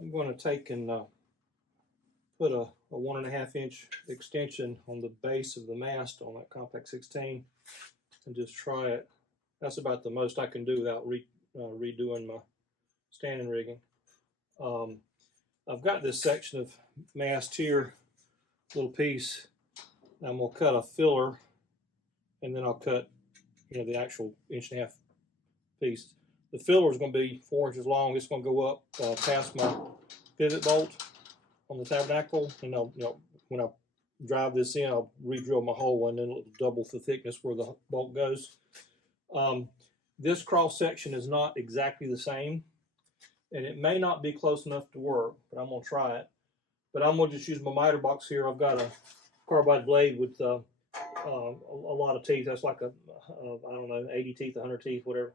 I'm going to take and put a 1.5 inch extension on the base of the mast on that Com-Pac 16 and just try it. That's about the most I can do without redoing my standing rigging. I've got this section of mast here, little piece. I'm going to cut a filler, and then I'll cut, the actual 1.5 inch piece. The filler is going to be 4 inches long. It's going to go up past my pivot bolt on the tabernacle, and when I drive this in, I'll re-drill my hole, and then it'll double the thickness where the bolt goes. This cross section is not exactly the same, and it may not be close enough to work, but I'm going to try it. But I'm going to just use my miter box here. I've got a carbide blade with a lot of teeth. That's like I don't know, 80 teeth, 100 teeth, whatever.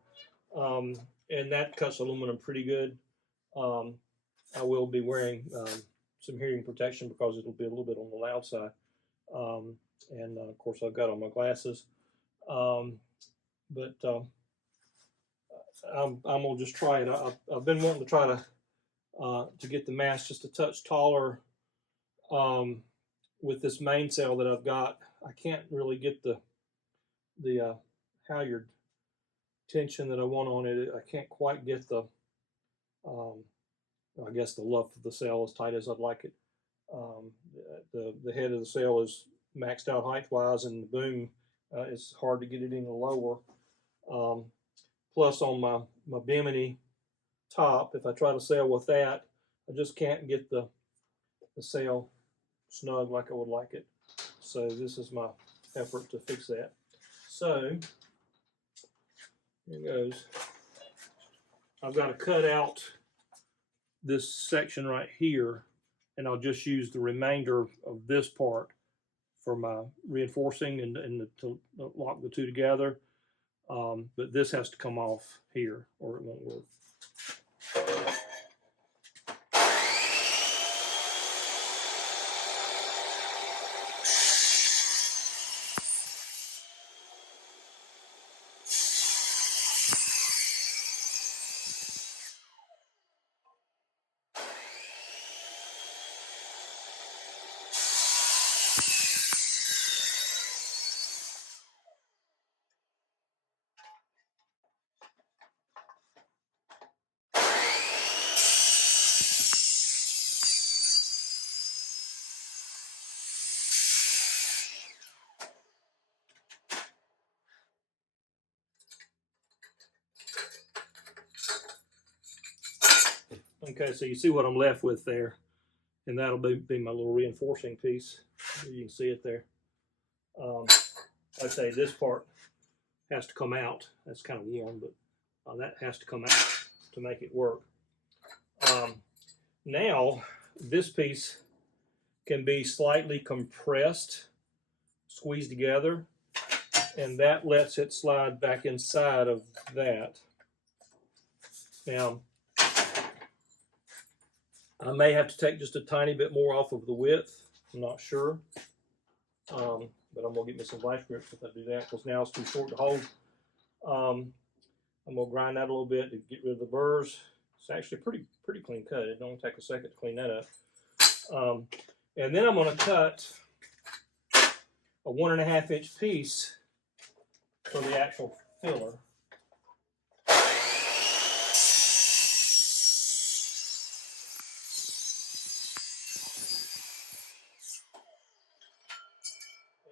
And that cuts aluminum pretty good. I will be wearing some hearing protection because it'll be a little bit on the loud side. And of course I've got on my glasses. But I'm gonna just try it. I've been wanting to try to get the mast just a touch taller with this mainsail that I've got. I can't really get the halyard tension that I want on it. I can't quite get the I guess the luff of the sail as tight as I'd like it. The head of the sail is maxed out height wise, and the boom it's hard to get it any lower. Plus on my bimini top, if I try to sail with that, I just can't get the sail snug like I would like it. So this is my effort to fix that. So here goes. I've got to cut out this section right here, and I'll just use the remainder of this part for my reinforcing and to lock the two together. But this has to come off here or it won't work. Okay, so you see what I'm left with there, and that'll be my little reinforcing piece. You can see it there. Like I say, this part has to come out. That's kind of warm, but that has to come out to make it work. Now, this piece can be slightly compressed, squeezed together, and that lets it slide back inside of that. Now, I may have to take just a tiny bit more off of the width. I'm not sure. But I'm going to get me some vice grips if I do that, because now it's too short to hold. I'm going to grind that a little bit to get rid of the burrs. It's actually a pretty clean cut. It don't take a second to clean that up. And then I'm going to cut a 1.5 inch piece for the actual filler.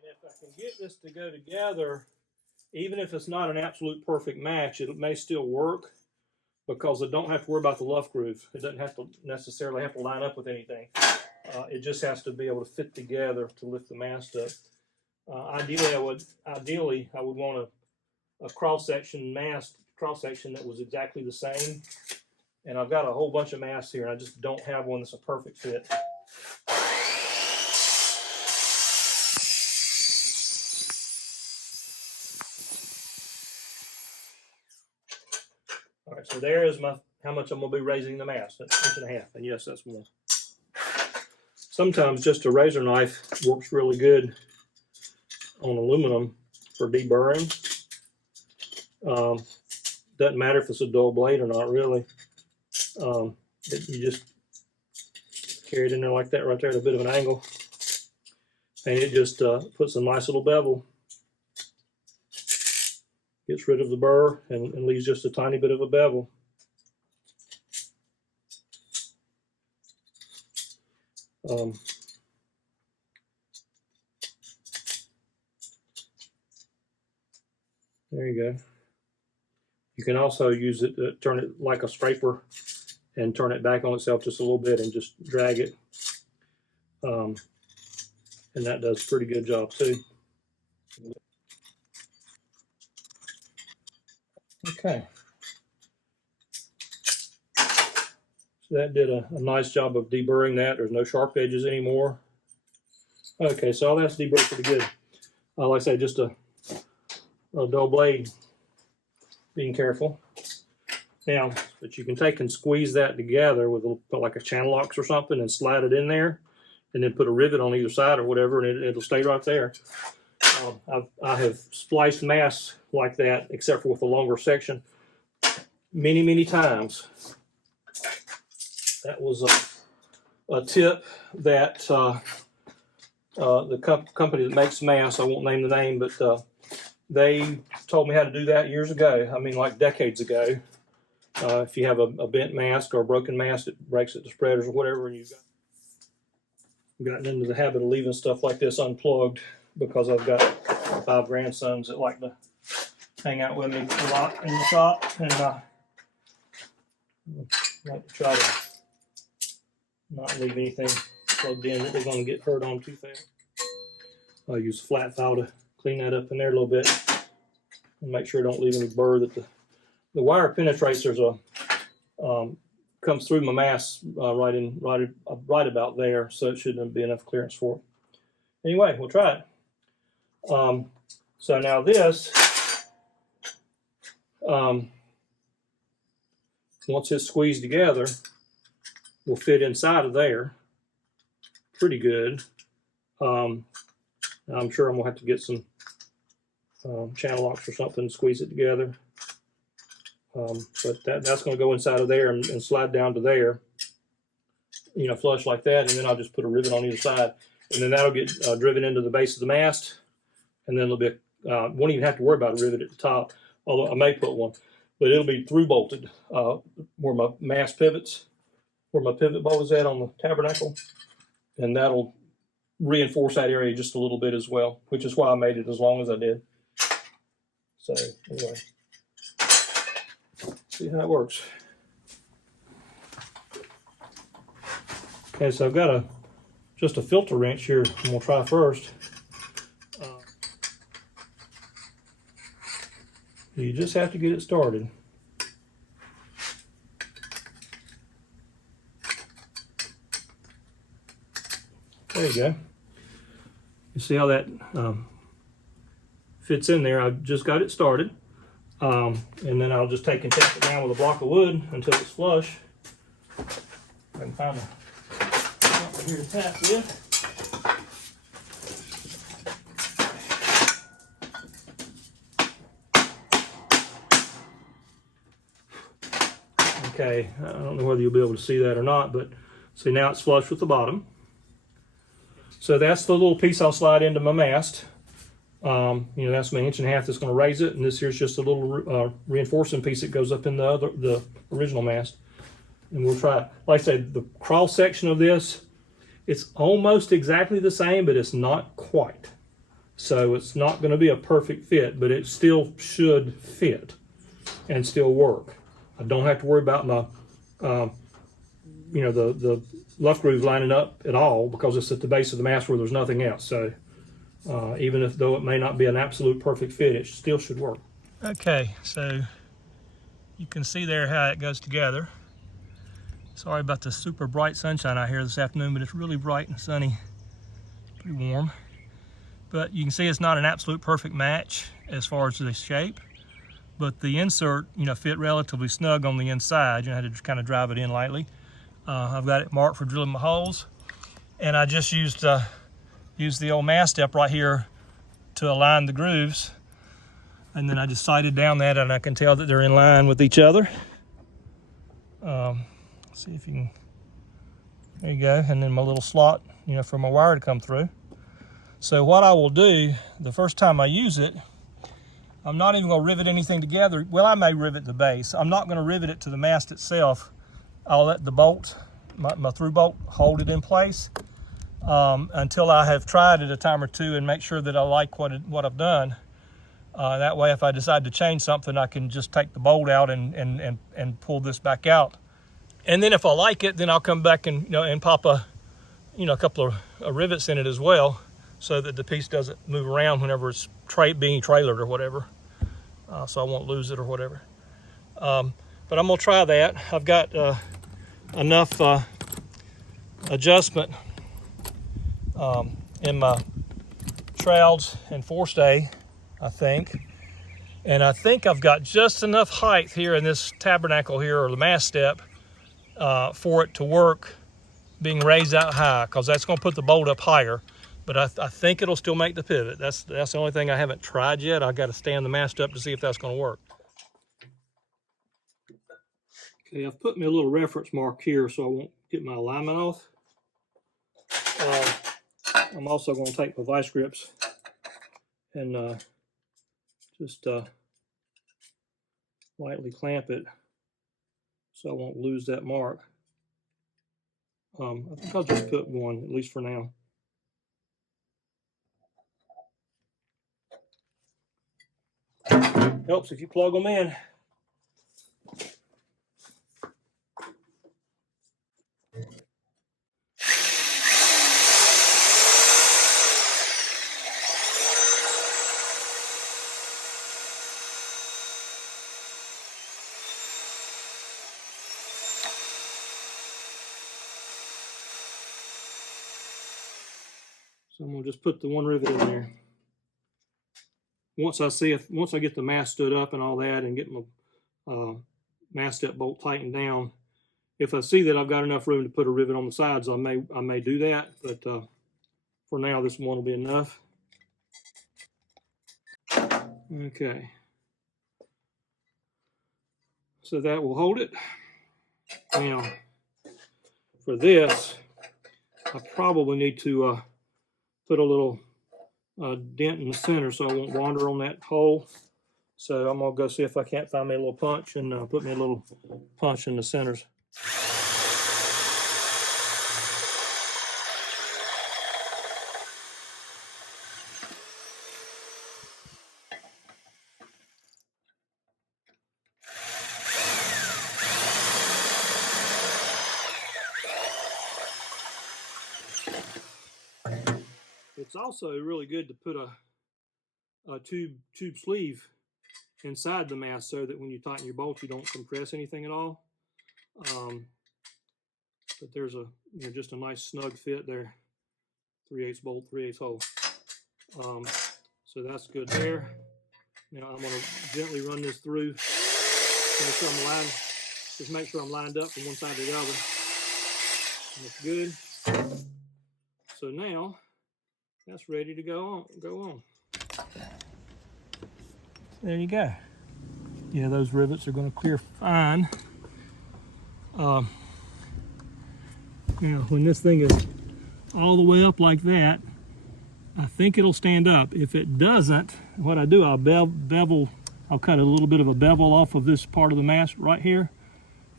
If I can get this to go together, even if it's not an absolute perfect match, it may still work because I don't have to worry about the luff groove. It doesn't have to necessarily have to line up with anything. It just has to be able to fit together to lift the mast up. Ideally, I would want a cross-section mast cross-section that was exactly the same. And I've got a whole bunch of masts here, and I just don't have one that's a perfect fit. All right, so there is how much I'm going to be raising the mast. That's 1.5 inches, and yes, that's more. Sometimes just a razor knife works really good on aluminum for deburring. Doesn't matter if it's a dull blade or not, really. You just carry it in there like that right there at a bit of an angle. And it just puts a nice little bevel. Gets rid of the burr and leaves just a tiny bit of a bevel. There you go. You can also use it to turn it like a scraper and turn it back on itself just a little bit and just drag it. And that does a pretty good job too. Okay. So that did a nice job of deburring that. There's no sharp edges anymore. Okay, so all that's deburred pretty good. Like I say, just a dull blade. Being careful. Now, but you can take and squeeze that together with like a channel locks or something and slide it in there, and then put a rivet on either side or whatever, and it'll stay right there. I have spliced masts like that, except for with a longer section, many times. That was a tip that the company that makes masts, I won't name the name, but they told me how to do that years ago. I mean, like decades ago. If you have a bent mast or a broken mast, it breaks at the spreaders or whatever, and you've gotten into the habit of leaving stuff like this unplugged, because I've got 5 grandsons that like to hang out with me a lot in the shop, and like to try to not leave anything plugged in that they're going to get hurt on too fast. I'll use a flat file to clean that up in there a little bit and make sure I don't leave any burr. That the wire penetrates. There's a comes through my mast right about there, so it shouldn't be enough clearance for it. Anyway, we'll try it. So now this, once it's squeezed together, will fit inside of there pretty good. I'm sure I'm gonna have to get some channel locks or something, squeeze it together. But that's going to go inside of there and slide down to there, you know, flush like that, and then I'll just put a rivet on either side, and then that'll get driven into the base of the mast, and then it'll be won't even have to worry about a rivet at the top, although I may put one, but it'll be through bolted where my mast pivots, where my pivot bolt is at on the tabernacle, and that'll reinforce that area just a little bit as well, which is why I made it as long as I did. So anyway, see how it works. Okay, so I've got just a filter wrench here I'm going to try first. You just have to get it started. There you go. You see how that fits in there? I've just got it started. And then I'll just take and tap it down with a block of wood until it's flush. I can find something here to tap with. Okay, I don't know whether you'll be able to see that or not, but see, now it's flush with the bottom. So that's the little piece I'll slide into my mast. You know, that's my 1.5 inches that's going to raise it, and this here's just a little reinforcing piece that goes up in the original mast. And we'll try it. Like I said, the cross section of this, it's almost exactly the same, but it's not quite. So it's not going to be a perfect fit, but it still should fit and still work. I don't have to worry about my, you know, the luff grooves lining up at all, because it's at the base of the mast where there's nothing else. So even though it may not be an absolute perfect fit, it still should work. Okay, so you can see there how it goes together. Sorry about the super bright sunshine out here this afternoon, but it's really bright and sunny, pretty warm. But you can see it's not an absolute perfect match as far as the shape, but the insert, you know, fit relatively snug on the inside. You know, I had to just kind of drive it in lightly. I've got it marked for drilling my holes, and I just used the old mast step right here to align the grooves, and then I just sighted down that, and I can tell that they're in line with each other. See if you can There you go, and then my little slot, you know, for my wire to come through. So what I will do, the first time I use it, I'm not even gonna rivet anything together. Well, I may rivet the base. I'm not gonna rivet it to the mast itself. I'll let the bolt, my through bolt, hold it in place until I have tried it a time or two and make sure that I like what I've done. That way, if I decide to change something, I can just take the bolt out and pull this back out. And then if I like it, then I'll come back and, you know, and pop a couple of rivets in it as well, so that the piece doesn't move around whenever it's being trailered or whatever. So I won't lose it or whatever. But I'm gonna try that. I've got enough adjustment in my shrouds and forestay, I think. And I think I've got just enough height here in this tabernacle here, or the mast step, for it to work being raised out high, because that's going to put the bolt up higher. But I think it'll still make the pivot. That's the only thing I haven't tried yet. I've got to stand the mast up to see if that's going to work. Okay, I've put me a little reference mark here so I won't get my alignment off. I'm also going to take my vice grips and just lightly clamp it so I won't lose that mark. I think I'll just put one, at least for now. Helps if you plug them in. So I'm gonna just put the one rivet in there. Once I get the mast stood up and all that, and get my mast step bolt tightened down, if I see that I've got enough room to put a rivet on the sides, I may do that. But for now, this one will be enough. Okay. So that will hold it. Now, for this, I probably need to put a little dent in the center so I won't wander on that hole. So I'm gonna go see if I can't find me a little punch and put me a little punch in the centers. It's also really good to put a tube sleeve inside the mast so that when you tighten your bolt, you don't compress anything at all. But there's just a nice snug fit there. 3/8 bolt, 3/8 hole. So that's good there. Now I'm going to gently run this through. Make sure I'm lined. Just make sure I'm lined up from one side to the other. That's good. So now that's ready to go on. There you go. Yeah, those rivets are going to clear fine. When this thing is all the way up like that, I think it'll stand up. If it doesn't, what I do, I'll cut a little bit of a bevel off of this part of the mast right here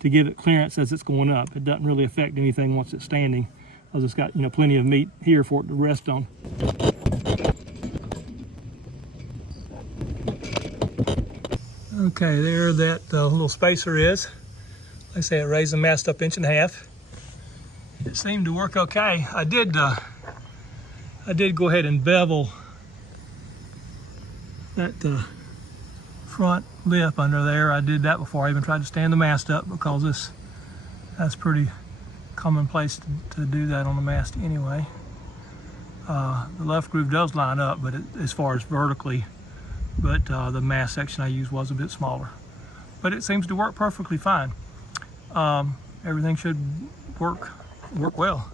to give it clearance as it's going up. It doesn't really affect anything once it's standing, because it's got plenty of meat here for it to rest on. Okay, there that little spacer is. Like I say, it raised the mast up 1.5 inches. It seemed to work okay. I did go ahead and bevel that front lip under there. I did that before I even tried to stand the mast up, because that's pretty commonplace to do that on the mast anyway. The left groove does line up, but as far as vertically, but the mast section I used was a bit smaller. But it seems to work perfectly fine. Everything should work well.